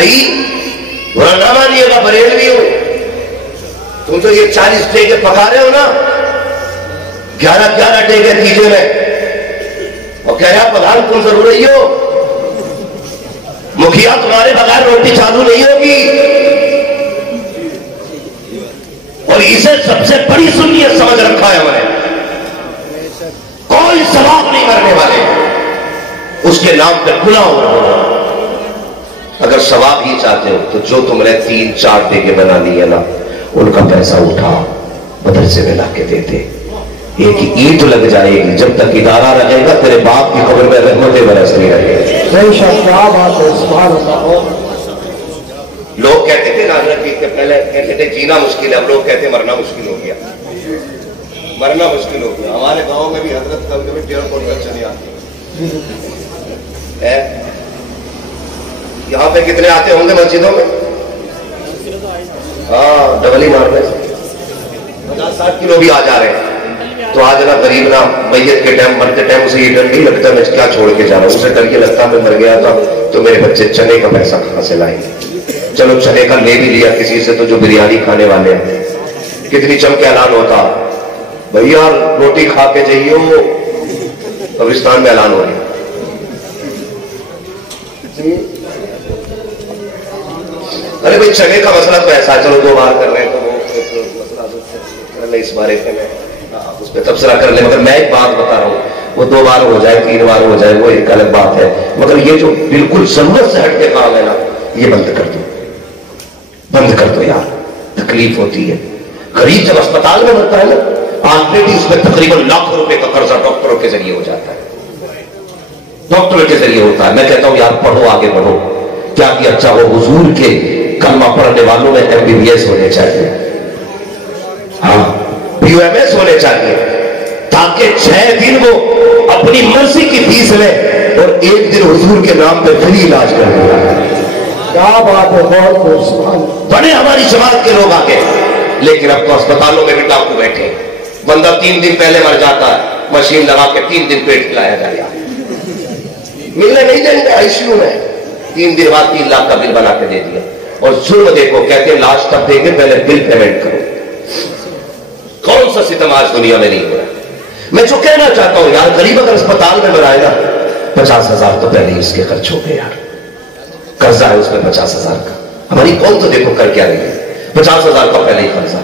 भाई बुरा ना मानिएगा, बरेलवी हो तुम तो ये 40 टेके पका रहे हो ना, 11 टेके दीजिए में, और कह रहा प्रधान तुम जरूर रही हो, मुखिया तुम्हारे बगैर रोटी चालू नहीं होगी। और इसे सबसे बड़ी सुन्नियत समझ रखा है हमारे, कोई सवाब नहीं करने वाले, उसके नाम पे गुलाम रहो। अगर सवाब ही चाहते हो तो जो तुमने 3-4 टेके बना लिए ना, उनका पैसा उठा मदरसे में लाके देते, एक ईंट लग जाएगी, जब तक इदारा रहेगा तेरे बाप की कब्र में रहमतें बरसती रहेगी। लोग कहते थे राजनीति के पहले कहते थे जीना मुश्किल है, अब लोग कहते मरना मुश्किल हो गया, मरना मुश्किल हो गया। हमारे गांव में भी हजरत कभी डेढ़ बोलकर चले आते हैं। यहाँ पे कितने आते होंगे मस्जिदों में? हाँ, डबल ही मारने से 50-60 किलो भी आ जा रहे हैं। तो आज ना गरीब ना मैयत के टाइम, मरते टाइम उसे ये डर नहीं लगता मैं क्या छोड़ के जा रहा हूँ, उसे डर ये लगता मैं मर गया था तो मेरे बच्चे चने का पैसा कहां से लाएंगे। चलो चने का ले भी लिया किसी से, तो जो बिरयानी खाने वाले हैं कितनी चम के ऐलान होता, भैया रोटी खा के जाइए, कब्रिस्तान में ऐलान हो रही। अरे भाई चने का मसला तो ऐसा, चलो 2 बार कर रहे हैं तो वो मसला इस बारे में उस पर तबसरा कर ले, मगर मैं एक बात बता रहा हूँ, वो 2 बार हो जाए 3 बार हो जाए वो एक अलग बात है, मगर ये जो बिल्कुल जरूरत से हटके काम है ना, ये बंद कर दो, बंद कर दो यार, तकलीफ होती है। गरीब जब अस्पताल में मरता है ना, ऑलरेडी उसमें तकरीबन लाखों रुपए का कर्जा डॉक्टरों के जरिए हो जाता है, डॉक्टरों के जरिए होता है। मैं कहता हूं यार पढ़ो, आगे बढ़ो, क्या कि अच्छा हो हुजूर के कलमा पढ़ने वालों में MBBS होने चाहिए, हाँ BUMS होने चाहिए, ताकि 6 दिन वो अपनी मर्जी की फीस ले और 1 दिन हुजूर के नाम पे फ्री इलाज कर देगा। क्या बात है, बहुत बड़े हमारी जमात के लोग आके, लेकिन अब तो अस्पतालों में भी डाकू बैठे, बंदा 3 दिन पहले मर जाता है, मशीन लगा के 3 दिन पेट खिलाया जाएगा, मिलने नहीं देंगे ICU में, 3 दिन बाद 3 लाख का बिल बना के दे दिया। और जुर्म देखो, कहते हैं लाश तब देंगे पहले बिल पेमेंट करो। कौन सा सितम आज दुनिया में नहीं हो रहा। मैं जो कहना चाहता हूं यार, गरीब अगर अस्पताल में मराए ना, 50,000 तो पहले ही उसके खर्च हो गए यार, कर्जा है उसमें 50,000 का। हमारी कौन तो देखो कर क्या रही है, 50,000 का पहले ही कर्जा।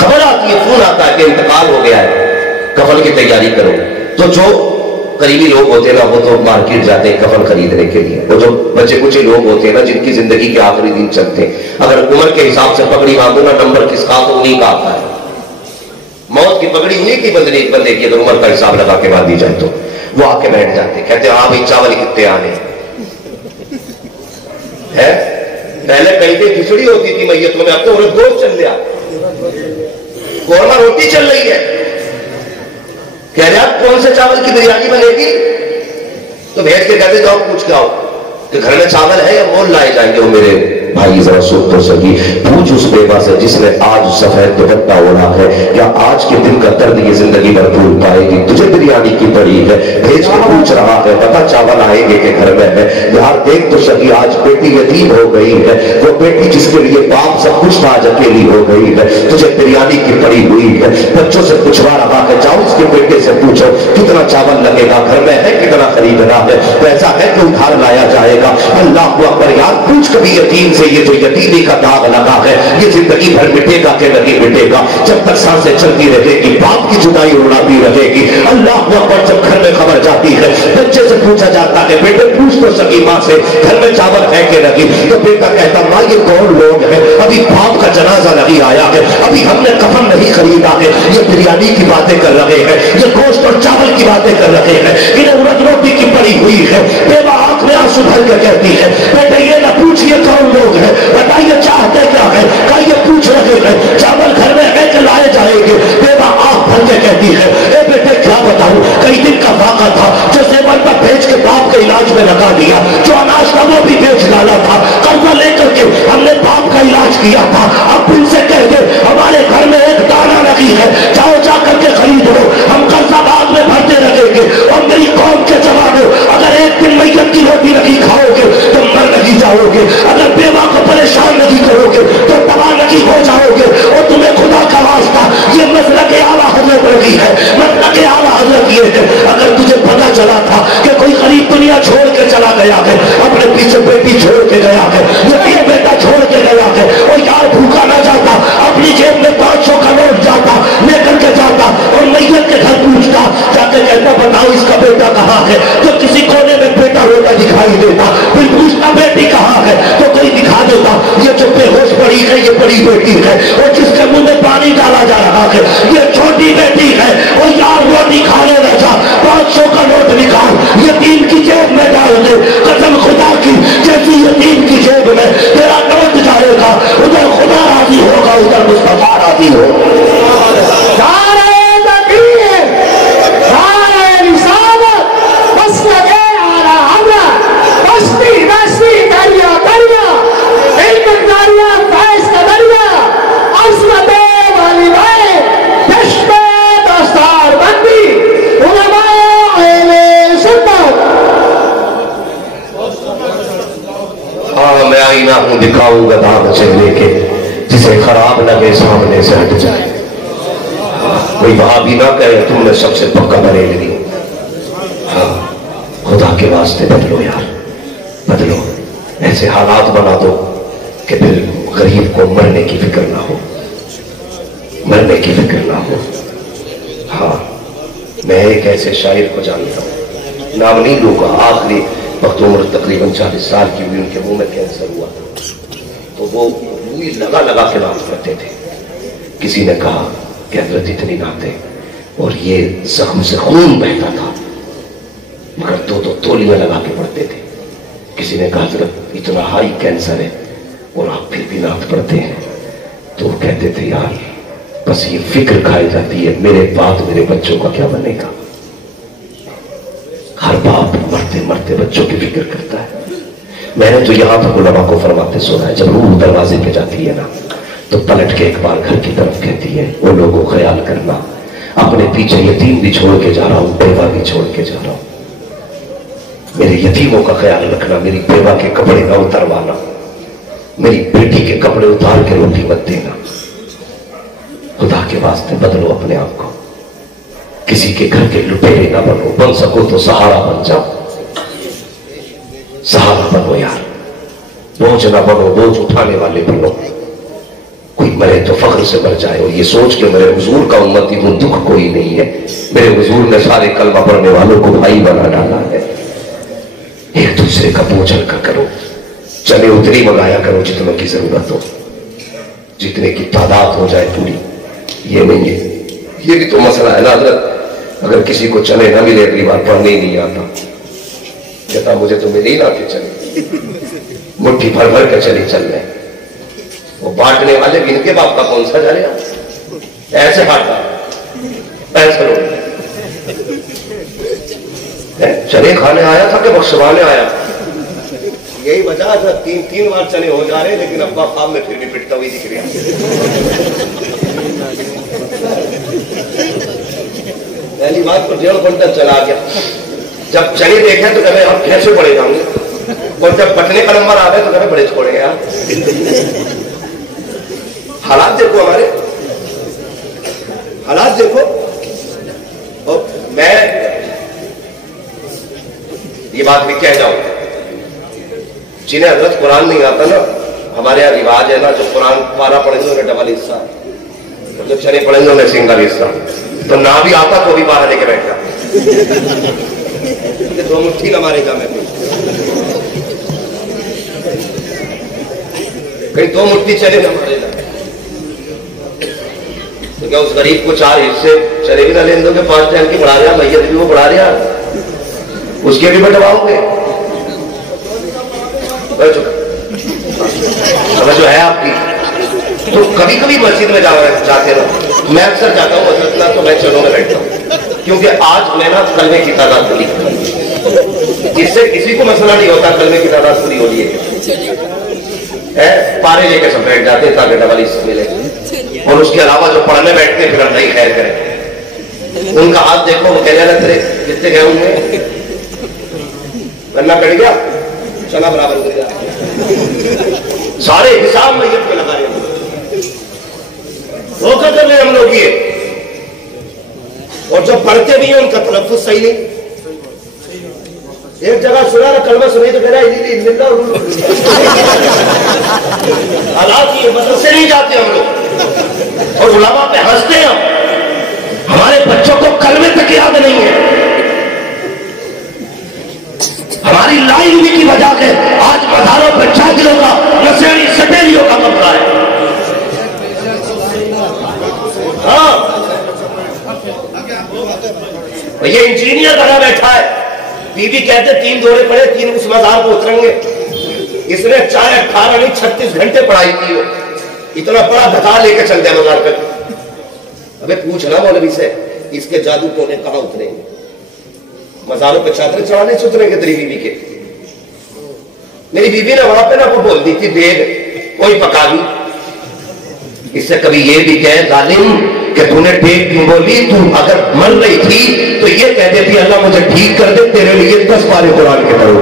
खबर आती है, फोन आता है कि इंतकाल हो गया है, कफन की तैयारी करो। तो जो करीबी लोग होते हैं ना, वो तो मार्केट जाते हैं कफन खरीदने के लिए। वो जो बच्चे कुछ लोग होते हैं ना, जिनकी जिंदगी के आखिरी दिन चलते हैं, अगर उम्र के हिसाब से पगड़ी मांगो ना, नंबर किसका तो उन्हीं का आता है। मौत की पगड़ी उन्हीं की बंदे की अगर उम्र का हिसाब लगा के बांध दी जाए तो वो आके बैठ जाते, कहते हाँ भाई चावल कितने आने है। पहले कहीं पे खिचड़ी होती थी मैयतों में, अब तो गोश्त चल गया, कोरमा रोटी चल रही है। कह रहे आप कौन से चावल की बिरयानी बनेगी, तो भेज के कहते जाओ पूछ के आओ कि घर में चावल है या मोल लाए जाएंगे। वो मेरे भाई जरा सुन तो सकी, पूछ उस बेवा से जिसने आज सफेद दुपट्टा ओढ़ा है, क्या आज के दिन का दर्द ये जिंदगी भर भूल पाएगी। तुझे बिरयानी की पड़ी है, भेज के पूछ रहा है, पता चावल आएंगे के घर में है। यार देख तो सकी, आज बेटी यतीम हो गई है, वो बेटी जिसके लिए बाप सब कुछ था आज अकेली हो गई है। तुझे बिरयानी की पड़ी हुई है, बच्चों से पूछवा रहा है, जाओ उसके बेटे से पूछो कितना चावल लगेगा, घर में है कितना खरीदना है, पैसा है कि उधार लाया जाएगा। अल्लाह अकबर यार, पूछ कभी यतीम से, ये जो यतीमी का दाग लगा है ये जिंदगी भर मिटेगा कि नहीं मिटेगा। जब तक सांसें चलती रहेगी, बाप की जुदाई उड़ाती रहेगी। अल्लाह अकबर, जब घर में खबर जाती है, बच्चे से पूछा जाता है, बेटे पूछ तो सकी माँ से घर में चावल है कि नहीं, तो बेटा कहता माँ ये कौन लोग हैं, अभी बाप का जनाजा नहीं आया है, अभी हमने कफन नहीं खरीदा है, ये बिरयानी की बातें कर रहे हैं, ये गोश्त और चावल की बातें कर रहे हैं, इन्हें उड़द रोटी की पड़ी हुई है। बेवा आंख में आंसू भर के कहती है, बेटे ये ना पूछिए कौन लोग हैं, बताइए चाहते क्या है, ये पूछ रहे हैं चावल घर में है कि लाए जाएंगे। बेवा आंख भर के कहती है, ए बेटे क्या बताऊं, कई दिन का वाक़ा था, जो सेवन पर भेज के बाप के इलाज में लगा दिया, जो अनाज था वो भी बेच डाला था, कर्जा लेकर के हमने बाप का इलाज किया था। अब इनसे कह दे हमारे घर में एक दाना नहीं है, जाओ जा करके खरीद लो, हम कर्जा बाद में भरते रहेंगे। और मेरी कौम के जवानों, अगर एक दिन मैयत की रोटी नहीं खाओगे तो मर नहीं जाओगे। अगर बेवा पीछे बेटी छोड़ के गया है, यतीम बेटा छोड़ के गया है, और यार भूखा ना जाता, अपनी जेब में 500 का नोट जाता लेकर के जाता और मैयत के घर पूछता, जाके कहता बताओ इसका बेटा कहाँ है, तो किसी कोने में बेटा रोता दिखाई देता, फिर पूछता बेटी कहाँ है, तो कोई दिखा देता, ये जो बेहोश पड़ी है ये बड़ी बेटी है, और जिसके मुंह में पानी डाला जा रहा है ये छोटी बेटी है, और यार रोटी खाने न जा, 500 का नोट निकाल यतीम की जेब में डाल दे, कसम खुदा की जैसी यतीम की जेब में तेरा नोट जाएगा उधर खुदा राजी होगा, उधर मुस्तफा राजी होगा। मैं आईना हूं दिखाऊंगा दाग चेहरे के, जिसे खराब लगे सामने से हट जाए, कोई वहां भी ना कहे तुमने सबसे पक्का बरेलवी। हाँ खुदा के वास्ते बदलो यार, बदलो, ऐसे हालात बना दो कि फिर गरीब को मरने की फिक्र ना हो, मरने की फिक्र ना हो। हाँ मैं एक ऐसे शायर को जानता हूं, नाम नहीं लूंगा, आखिरी वक्त उम्र तकरीबन 40 साल की हुई, उनके मुंह में कैंसर हुआ था, तो वो रूई लगा लगा के नाम करते थे। किसी ने कहा कि हजरत इतनी नाते और ये जख्म से खून बहता था, मगर 2-2 तोलियां लगा के पढ़ते थे। किसी ने कहा हजरत इतना हाई कैंसर है और आप फिर भी नात पढ़ते हैं, तो वो कहते थे यार बस ये फिक्र खाई जाती है, मेरे बाद मेरे बच्चों का क्या बनेगा। हर बाप मरते मरते बच्चों की फिक्र करता है। मैंने तो यहां तक उलमा को फरमाते सुना है, जब रूह दरवाजे पे जाती है ना तो पलट के एक बार घर की तरफ कहती है, वो लोगों ख्याल करना, अपने पीछे यतीम भी छोड़ के जा रहा हूं, बेवा भी छोड़ के जा रहा हूं, मेरे यतीमों का ख्याल रखना, मेरी बेवा के कपड़े ना उतरवाना, मेरी बेटी के कपड़े उतार के रोटी मत देना। खुदा के वास्ते बदलो अपने आप को, किसी के घर के लुटेरे ना बनो, बन सको तो सहारा बन जाओ, सहारा बनो यार, बोझ ना बनो, बोझ उठाने वाले बनो। कोई मरे तो फख्र से मर जाए और ये सोच के मेरे हुजूर का उम्मती हूं, दुख कोई नहीं है, मेरे हुजूर ने सारे कलमा पढ़ने वालों को भाई बना डाला है। एक दूसरे का बोझ हल्का करो, चले उतनी मंगाया करो जितनों की जरूरत हो, जितने की तादाद हो जाए पूरी। ये नहीं है, ये भी तो मसला है ना हजरत, अगर किसी को चले ना मिले अगली बार पढ़ने ही नहीं आता, कहता मुझे तो मिले ही ना के चले, मुट्ठी भर भर के चले चल रहे, वो बांटने वाले भी इनके बाप का कौन सा जा रहा, ऐसे बांटा पैसे लो, चने खाने आया था कि बख्शवाने आया, यही वजह था 3 बार चने हो जा रहे, लेकिन अब्बा खाम में फिर भी पिटता हुई दिख रहा। पहली बात तो 1.5 घंटा चला गया, जब चने देखे तो कहे हम कैसे पड़े जाऊंगे, और जब बटने का नंबर आ गया तो कहे बड़े छोड़े यार। हालात देखो, हमारे हालात देखो। और मैं ये बात भी कह जाऊं, जिन्हें हजरत कुरान नहीं आता ना, हमारे यहाँ रिवाज है ना, जो कुरान पारा पढ़ेंगे उन्हें डबल हिस्सा, जो चने पढ़ेंगे उन्हें सिंगल हिस्सा, तो ना भी आता तो भी बाहर लेके बैठा, 2 मुट्ठी न मारेगा मैं, कहीं 2 मुट्ठी चने न मारेगा, तो क्या उस गरीब को 4 हिस्से चने भी ना लेने दोगे, 5 टाइम की बढ़ा रहा, मैयत भी वो बढ़ा रहा, उसके भी बंटवाओगे, समझ जो है आपकी। तो कभी कभी मस्जिद में जाते रहो, मैं अक्सर जाता हूँ मस्जिद ना, तो मैं चलो में बैठता हूँ, क्योंकि आज मैं ना कलमे की तादाद पूरी, जिससे किसी को मसला नहीं होता, कलमे की तादाद पूरी हो रही है, पारे लेके सब बैठ जाते हैं ताकि डबल हिस्सा मिले, और उसके अलावा जो पढ़ने बैठते हैं फिर अल्लाह ही खैर करे, उनका हाथ देखो, वो कह रहे तेरे कितने गए होंगे, गन्ना कट गया, चना बराबर हो गया, सारे हिसाब मैयत पे लगा रहे, धोखा कर रहे हम लोग ये, और जो पढ़ते भी हैं उनका तलफ्फुज सही नहीं, ایک جگہ سنا نا کلمہ سنی تو میرا حالات یہ مدرسے نہیں جاتے ہم لوگ اور علماء پہ ہنستے ہیں ہمارے بچوں کو کلمے تک یاد نہیں ہے. ہماری لا علمی کی وجہ سے آج مزاروں پہ جاہلوں کا نشیڑی سٹیریوں کا مسئلہ ہے. ہاں یہ انجینئر بنا بیٹھا ہے, بی بی کہتے 3 دورے پڑے 3 اس مزار کو اتریں گے. اس نے چاہے 18 نہیں 36 گھنٹے پڑھائی کی ہو, اتنا بڑا دھکا لے کے چل جائے مزار پہ. ابے پوچھنا مولوی سے اس کے جادو ٹونے کہاں اتریں گے؟ مزاروں پہ چادر چڑھانے سے اتریں گے تیری بیوی کے؟ میری بیوی نے وہاں پہ نا وہ بول دی تھی دیگ کوئی پکا لی. اس سے کبھی یہ بھی کہے ظالم کہ تو نے ٹیک کیوں بولی, تو اگر مر رہی تھی تو یہ کہہ دیتی اللہ مجھے ٹھیک کر دے, تیرے لیے 10 پارے قرآن کے پڑھوں,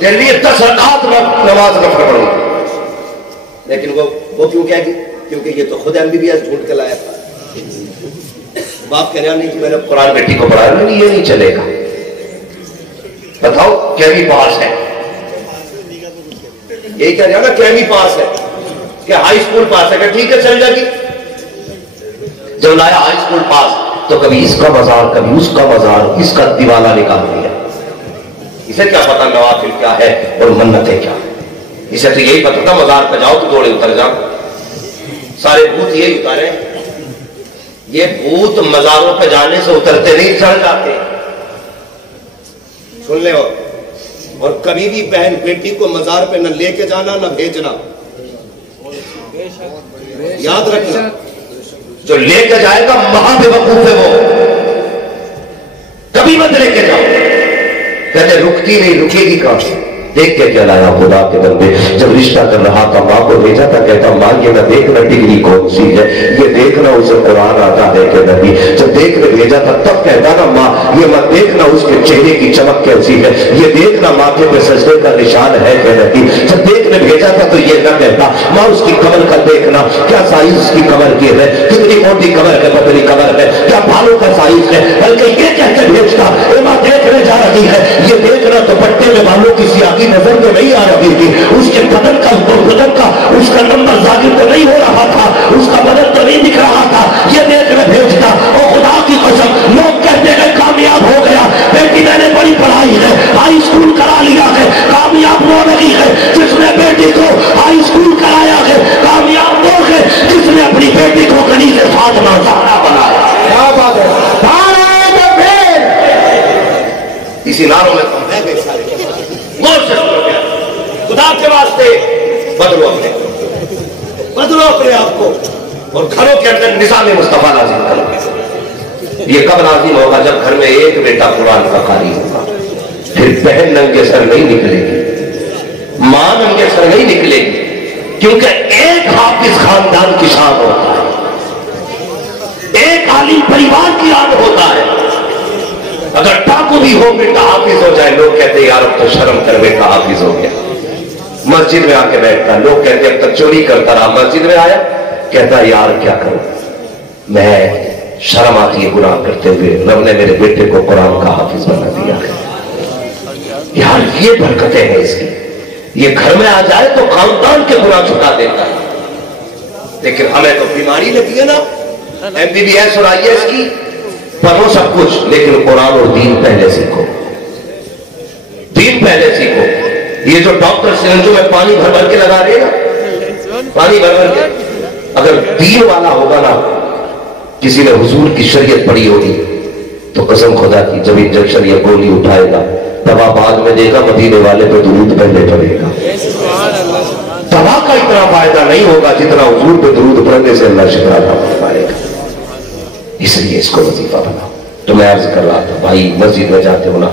تیرے لیے 10 رکعت نماز نفل پڑھوں. لیکن وہ کیوں کہے گی؟ کیونکہ یہ تو خود MBBS ڈھونڈ کے لایا تھا. باپ کہہ رہا نہیں کہ میں نے قرآن بیٹی کو پڑھایا, نہیں یہ نہیں چلے گا. بتاؤ کیوی پاس ہے, یہی کہہ رہا نا کیوی پاس ہے کہ ہائی اسکول پاس ہے, کہ ٹھیک ہے چل جائے گی. جب لایا ہائی اسکول پاس تو کبھی اس کا مزار کبھی اس کا مزار, اس کا دیوانہ نکال دیا. اسے کیا پتا نوافل کیا ہے اور منتیں کیا ہے. اسے تو یہی پتا تھا مزار پہ جاؤ تو دوڑے اتر جاؤ. سارے بھوت یہی اتارے. یہ بھوت مزاروں پہ جانے سے اترتے نہیں, چڑھ جاتے. سن لے. اور کبھی بھی بہن بیٹی کو مزار پہ نہ لے کے جانا نہ بھیجنا, یاد رکھنا. جو لے کے جائے گا مہا بے وقوف ہے وہ, کبھی مت لے کے جاؤ. کہتے رکتی نہیں, رکے گی کہاں سے؟ دیکھ کے کیا لایا خدا کے بندے. جب رشتہ کر رہا تھا ماں کو بھیجا تھا, کہتا ماں یہ نہ دیکھنا ڈگری کون سی ہے, یہ دیکھنا اسے قرآن آتا ہے کہ نہیں. جب دیکھنے بھیجا تھا تب کہتا نا ماں یہ مت دیکھنا اس کے چہرے کی چمک کیسی ہے, یہ دیکھنا ماتھے پہ سجدے کا نشان ہے کہ نہیں. جب دیکھنے بھیجا تھا تو یہ نہ کہتا ماں اس کی کمر کا دیکھنا کیا سائز اس کی کمر کی ہے, کتنی موٹی کمر ہے, پتلی کمر ہے, کیا بالوں کا سائز ہے. بلکہ یہ کہتے بھیجتا ماں دیکھنے جا رہی ہے, یہ دیکھنا تو پٹے میں بالوں کی سیاہی نظر تو نہیں آ رہی تھی, اس کے بدن کا اس کا نمبر ظاہر تو نہیں ہو رہا تھا, اس کا بدن تو نہیں دکھ رہا تھا. یہ دیکھنے بھیجتا. اور خدا کی قسم لوگ کہتے ہیں کامیاب ہو گیا, بیٹی میں نے بڑی پڑھائی ہے, ہائی اسکول کرا لیا ہے. کامیاب وہ نہیں ہے جس نے بیٹی کو ہائی اسکول کرایا ہے, کامیاب وہ ہے جس نے اپنی بیٹی کو گلی سے فاطمہ زہرا بنایا. کیا بات ہے, اسی ناروں میں تم ہے گئے سارے. خدا کے واسطے بدلو اپنے آپ کو, اور گھروں کے اندر نظام مصطفیٰ لازم کرو. یہ کب لازم ہوگا؟ جب گھر میں ایک بیٹا قرآن کا قاری ہوگا. پھر بہن ننگے سر نہیں نکلے گی, ماں ننگے سر نہیں نکلے گی, کیونکہ ایک حافظ خاندان کی شان ہوتا ہے, ایک عالم پریوار کی آن ہوتا ہے. اگر ڈاکو بھی ہو بیٹا حافظ ہو جائے, لوگ کہتے ہیں یار اب تو شرم کر بیٹا حافظ ہو گیا. مسجد میں آ کے بیٹھتا, لوگ کہتے ہیں اب تک چوری کرتا رہا, مسجد میں آیا کہتا یار کیا کروں, میں شرم آتی ہے گناہ کرتے ہوئے, رب نے میرے بیٹے کو قرآن کا حافظ بنا دیا ہے. یار یہ برکتیں ہیں اس کی. یہ گھر میں آ جائے تو خاندان کے گناہ چھٹا دیتا ہے. لیکن ہمیں تو بیماری لگی ہے نا, MBBS اور IAS کی, پڑھو سب کچھ, لیکن قرآن اور دین پہلے سیکھو. دین پہلے سیکھو. یہ جو ڈاکٹر سرنجوں میں پانی بھر بھر کے لگا رہے ہیں نا, پانی بھر بھر کے, اگر دین والا ہوگا نا, کسی نے حضور کی شریعت پڑھی ہوگی تو قسم خدا کی جب انجیکشن یا گولی اٹھائے گا دوا بعد میں دے گا, مدینے والے پہ درود پہلے پڑے گا. دوا کا اتنا فائدہ نہیں ہوگا جتنا حضور پہ درود پڑھنے سے اللہ شکرانہ فرمائے گا. اس لیے اس کو وظیفہ بناؤ. تو میں عرض کر رہا تھا بھائی مسجد میں جاتے ہو نا